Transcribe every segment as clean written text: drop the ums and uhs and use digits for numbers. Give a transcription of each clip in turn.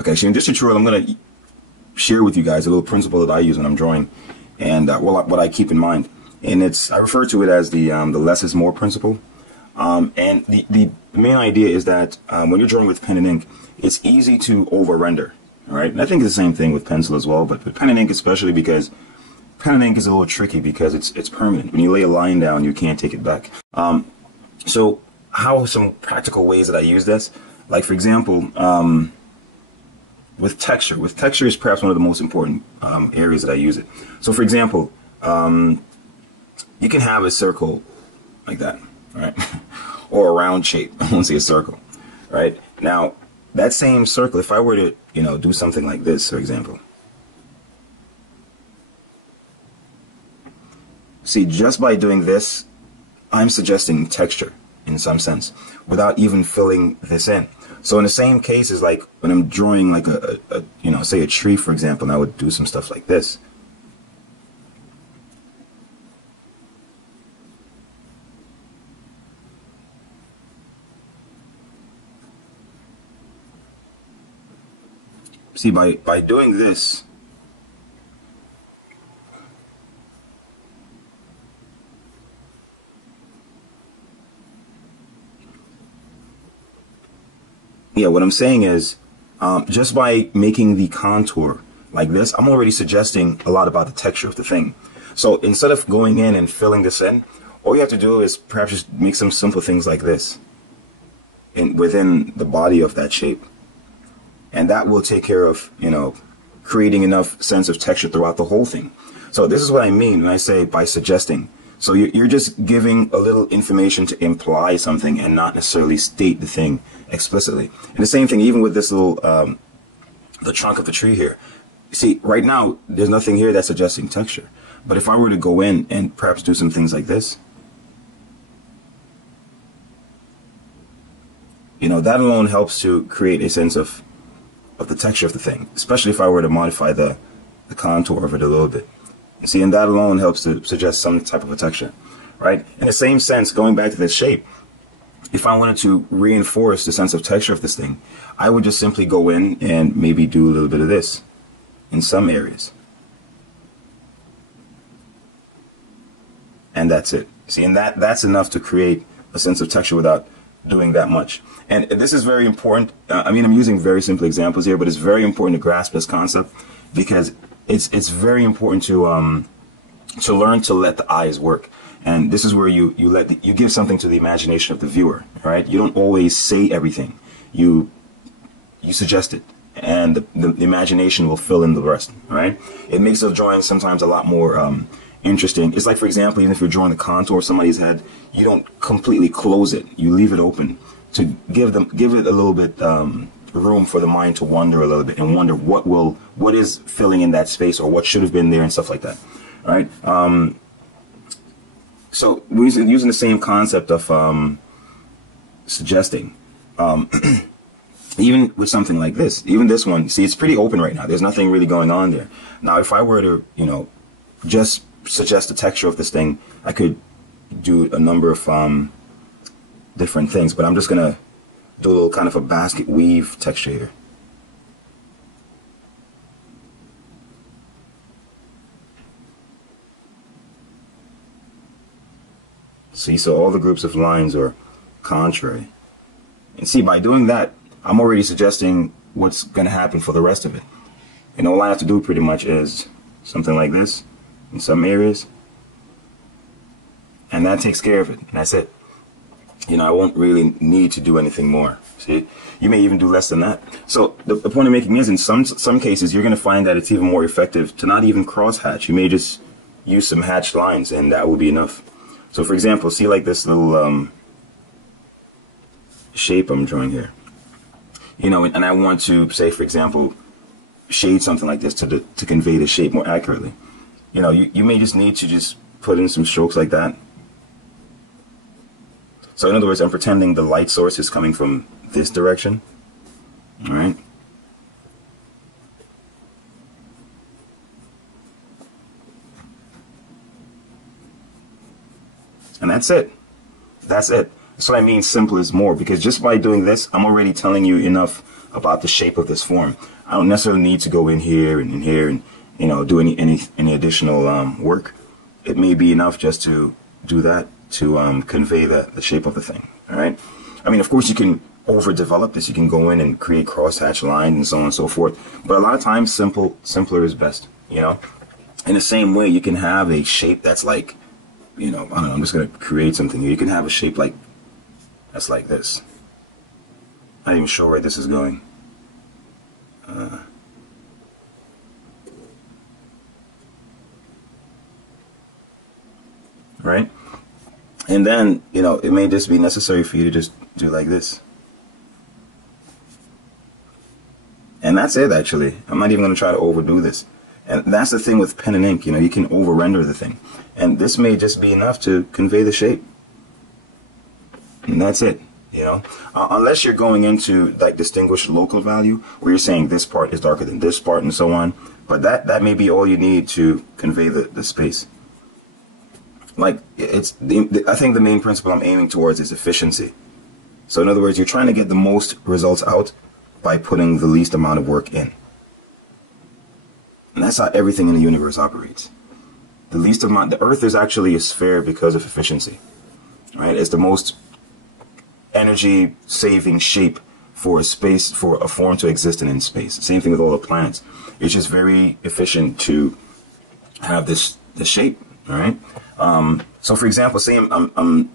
Okay, so in this tutorial, I'm going to share with you guys a little principle that I use when I'm drawing, and what I keep in mind. And I refer to it as the less is more principle. And the main idea is that when you're drawing with pen and ink, it's easy to over-render. All right, and I think it's the same thing with pencil as well, but with pen and ink especially, because pen and ink is a little tricky because it's permanent. When you lay a line down, you can't take it back. So how some practical ways that I use this? Like, for example, with texture. With texture is perhaps one of the most important areas that I use it. So, for example, you can have a circle like that, right? Or a round shape. I won't say a circle, right? Now, that same circle, if I were to, do something like this, for example. See, just by doing this, I'm suggesting texture in some sense, without even filling this in. So in the same case as like when I'm drawing like say a tree, for example, and I would do some stuff like this. See, by doing this, yeah, what I'm saying is, just by making the contour like this, I'm already suggesting a lot about the texture of the thing. So instead of going in and filling this in, all you have to do is perhaps just make some simple things like this within the body of that shape. And that will take care of, creating enough sense of texture throughout the whole thing. So this is what I mean when I say by suggesting. So you're just giving a little information to imply something and not necessarily state the thing explicitly. And the same thing even with this little, the trunk of the tree here. See, right now, there's nothing here that's suggesting texture. But if I were to go in and perhaps do some things like this, that alone helps to create a sense of the texture of the thing, especially if I were to modify the contour of it a little bit. See, and that alone helps to suggest some type of a texture, right? In the same sense, going back to this shape, if I wanted to reinforce the sense of texture of this thing, I would just simply go in and maybe do a little bit of this in some areas. And that's it. See, and that's enough to create a sense of texture without doing that much. And this is very important. I'm using very simple examples here, but it's very important to grasp this concept because it's very important to learn to let the eyes work. And this is where you give something to the imagination of the viewer, right? You don't always say everything. You suggest it, and the imagination will fill in the rest, right? It makes the drawing sometimes a lot more interesting. It's like, for example, even if you're drawing the contour of somebody's head, you don't completely close it. You leave it open to give it a little bit room for the mind to wander a little bit and wonder what is filling in that space or what should have been there and stuff like that. All right. So we're using the same concept of suggesting. Even with something like this, even this one, see, it's pretty open right now. There's nothing really going on there. Now, if I were to, just suggest the texture of this thing, I could do a number of different things, but I'm just gonna do a little kind of a basket weave texture here. See, so all the groups of lines are contrary. And see, by doing that, I'm already suggesting what's gonna happen for the rest of it. And all I have to do pretty much is something like this in some areas, and that takes care of it, and that's it. I won't really need to do anything more. See, you may even do less than that. So the point I'm making is, in some cases, you're going to find that it's even more effective to not even cross hatch. You may just use some hatched lines, and that will be enough. So, for example, see like this little shape I'm drawing here. And I want to say, for example, shade something like this to convey the shape more accurately. You may just need to just put in some strokes like that. So in other words, I'm pretending the light source is coming from this direction. All right. And that's it. That's it. That's what I mean, simple is more, because just by doing this, I'm already telling you enough about the shape of this form. I don't necessarily need to go in here and in here and, you know, do any additional work. It may be enough just to do that to convey the shape of the thing. All right. I mean, of course, you can overdevelop this. You can go in and create crosshatch lines and so on and so forth. But a lot of times, simpler is best. You know. In the same way, you can have a shape that's like, you know, I don't know. I'm just gonna create something here. You can have a shape like that's like this. I'm not even sure where this is going. Right? And then, you know, it may just be necessary for you to just do like this. And that's it, actually. I'm not even going to try to overdo this. And that's the thing with pen and ink, you know, you can over-render the thing. And this may just be enough to convey the shape. And that's it, you know. Unless you're going into, like, distinguished local value, where you're saying this part is darker than this part and so on. But that may be all you need to convey the space. Like, I think the main principle I'm aiming towards is efficiency. So in other words, you're trying to get the most results out by putting the least amount of work in. And that's how everything in the universe operates. The Earth is actually a sphere because of efficiency. Right? It's the most energy-saving shape for a form to exist in space. Same thing with all the planets. It's just very efficient to have this shape. All right. So, for example, say and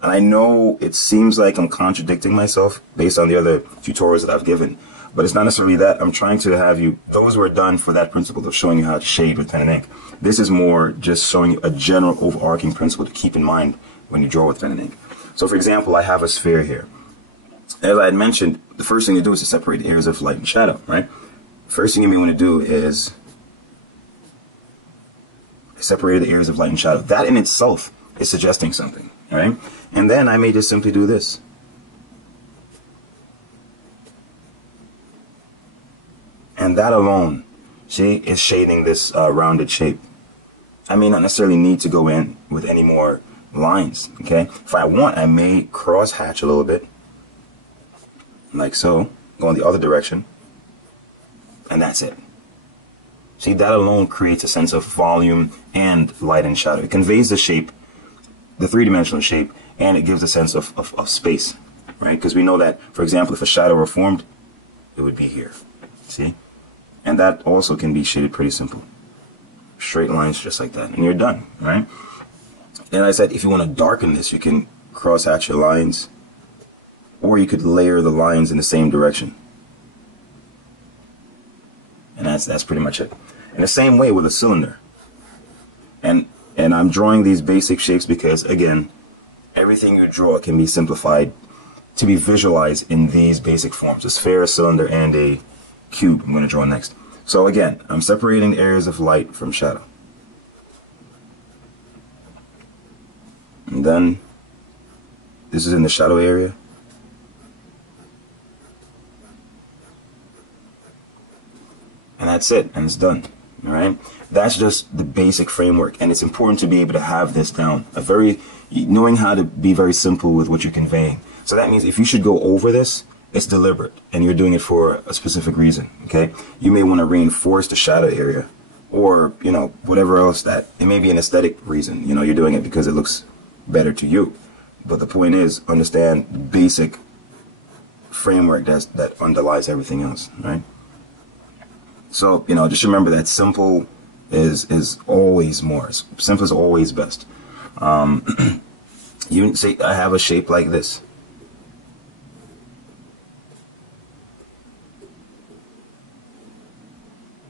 I know it seems like I'm contradicting myself based on the other tutorials that I've given, but it's not necessarily that. I'm trying to have you, those were done for that principle of showing you how to shade with pen and ink. This is more just showing you a general overarching principle to keep in mind when you draw with pen and ink. So, for example, I have a sphere here. As I had mentioned, the first thing you do is to separate the areas of light and shadow, right? First thing you may want to do is separate the areas of light and shadow. That in itself is suggesting something, all right? And then I may just simply do this. And that alone, see, is shading this rounded shape. I may not necessarily need to go in with any more lines, okay? If I want, I may cross hatch a little bit, like so, go in the other direction, and that's it. See, that alone creates a sense of volume and light and shadow. It conveys the shape, the three-dimensional shape, and it gives a sense of space, right? Because we know that, for example, if a shadow were formed, it would be here, see? And that also can be shaded pretty simple. Straight lines just like that, and you're done, right? And I said, if you want to darken this, you can cross-hatch your lines, or you could layer the lines in the same direction. And that's pretty much it. In the same way with a cylinder. And I'm drawing these basic shapes because, again, everything you draw can be simplified to be visualized in these basic forms. A sphere, a cylinder, and a cube I'm going to draw next. So again, I'm separating the areas of light from shadow. And then this is in the shadow area. And that's it, and it's done. All right, that's just the basic framework, and it's important to be able to have this down. Knowing how to be very simple with what you're conveying. So that means if you should go over this, it's deliberate, and you're doing it for a specific reason. Okay, you may want to reinforce the shadow area, or you know, whatever else that it may be an aesthetic reason. You know, you're doing it because it looks better to you. But the point is, understand basic framework that underlies everything else. Right. So, you know, just remember that simple is always more. Simple is always best. You say, I have a shape like this.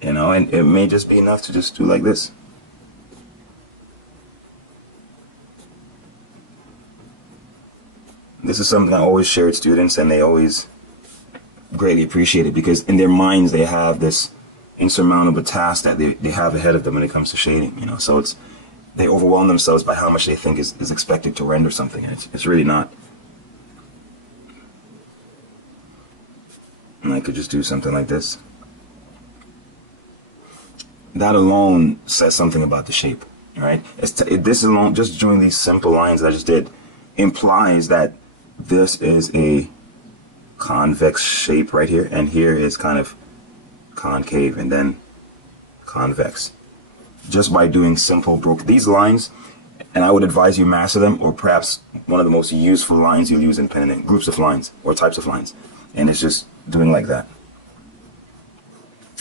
You know, and it may just be enough to just do like this. This is something I always share with students, and they always greatly appreciate it because in their minds they have this insurmountable task that they have ahead of them when it comes to shading, you know. So they overwhelm themselves by how much they think is expected to render something, and it's really not. And I could just do something like this. That alone says something about the shape, right? This alone, just drawing these simple lines that I just did, implies that this is a convex shape right here, and here is kind of concave and then convex. Just by doing simple broke these lines, and I would advise you master them, or perhaps one of the most useful lines you'll use in pen and ink, groups of lines or types of lines, and it's just doing like that.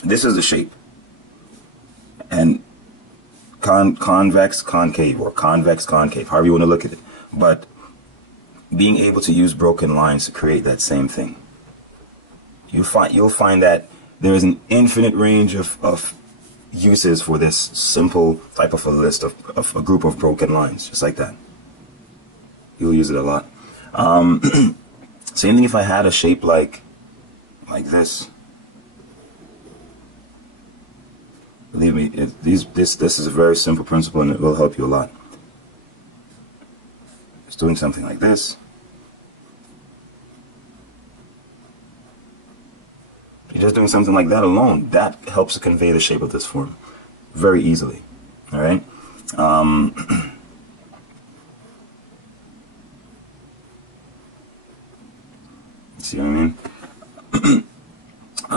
This is the shape, and convex concave, or convex concave, however you want to look at it, but being able to use broken lines to create that same thing, you'll find that there is an infinite range of uses for this simple type of a list of a group of broken lines, just like that. You'll use it a lot. Same thing if I had a shape like this. Believe me, this is a very simple principle, and it will help you a lot. Just doing something like this. You're just doing something like that alone, that helps to convey the shape of this form very easily. All right. See what I mean?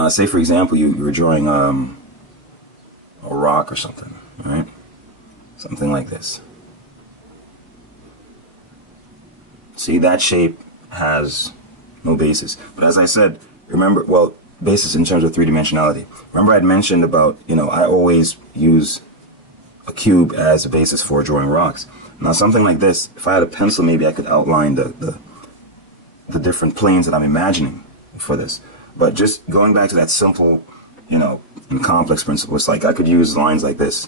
Say for example, you were drawing a rock or something, right? Something like this. See, that shape has no basis. But as I said, remember, well, basis in terms of three-dimensionality. Remember I had mentioned about, I always use a cube as a basis for drawing rocks. Now something like this, if I had a pencil, maybe I could outline the different planes that I'm imagining for this. But just going back to that simple, and complex principle, it's like I could use lines like this.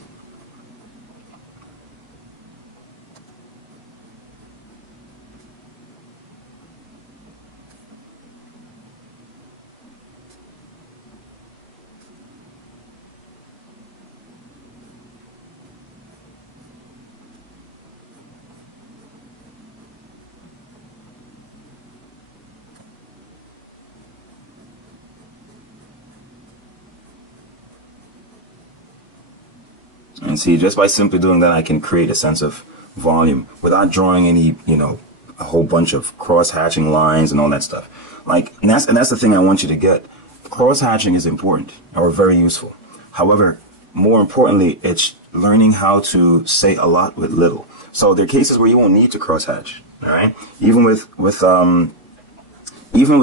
And see, just by simply doing that, I can create a sense of volume without drawing any, a whole bunch of cross-hatching lines and all that stuff. And that's the thing I want you to get. Cross-hatching is important, or very useful. However, more importantly, it's learning how to say a lot with little. So there are cases where you won't need to cross-hatch. All right, even with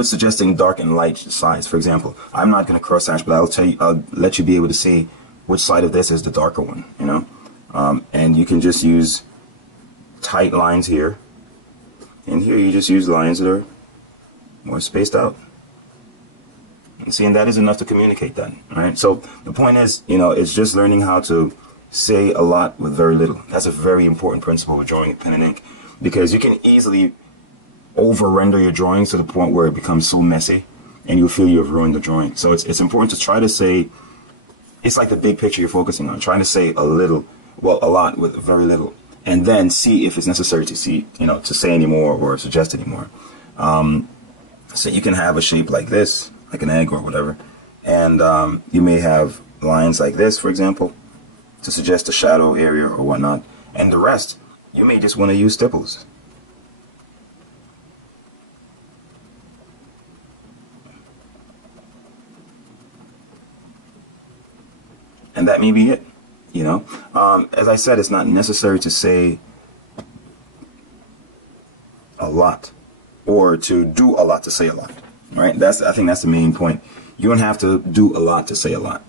suggesting dark and light sides. For example, I'm not going to cross-hatch, but I'll let you be able to see which side of this is the darker one, and you can just use tight lines here, and here you just use lines that are more spaced out. And see, and that is enough to communicate that, right? So the point is, it's just learning how to say a lot with very little. That's a very important principle with drawing with pen and ink, because you can easily over-render your drawings to the point where it becomes so messy, and you'll feel you've ruined the drawing. So it's important to try to say, it's like the big picture you're focusing on, trying to say a lot with very little, and then see if it's necessary to say any more or suggest any more. So you can have a shape like this, like an egg or whatever, and you may have lines like this, for example, to suggest a shadow area or whatnot, and the rest, you may just want to use stipples. And that may be it, As I said, it's not necessary to say a lot or to do a lot to say a lot, right? I think that's the main point. You don't have to do a lot to say a lot.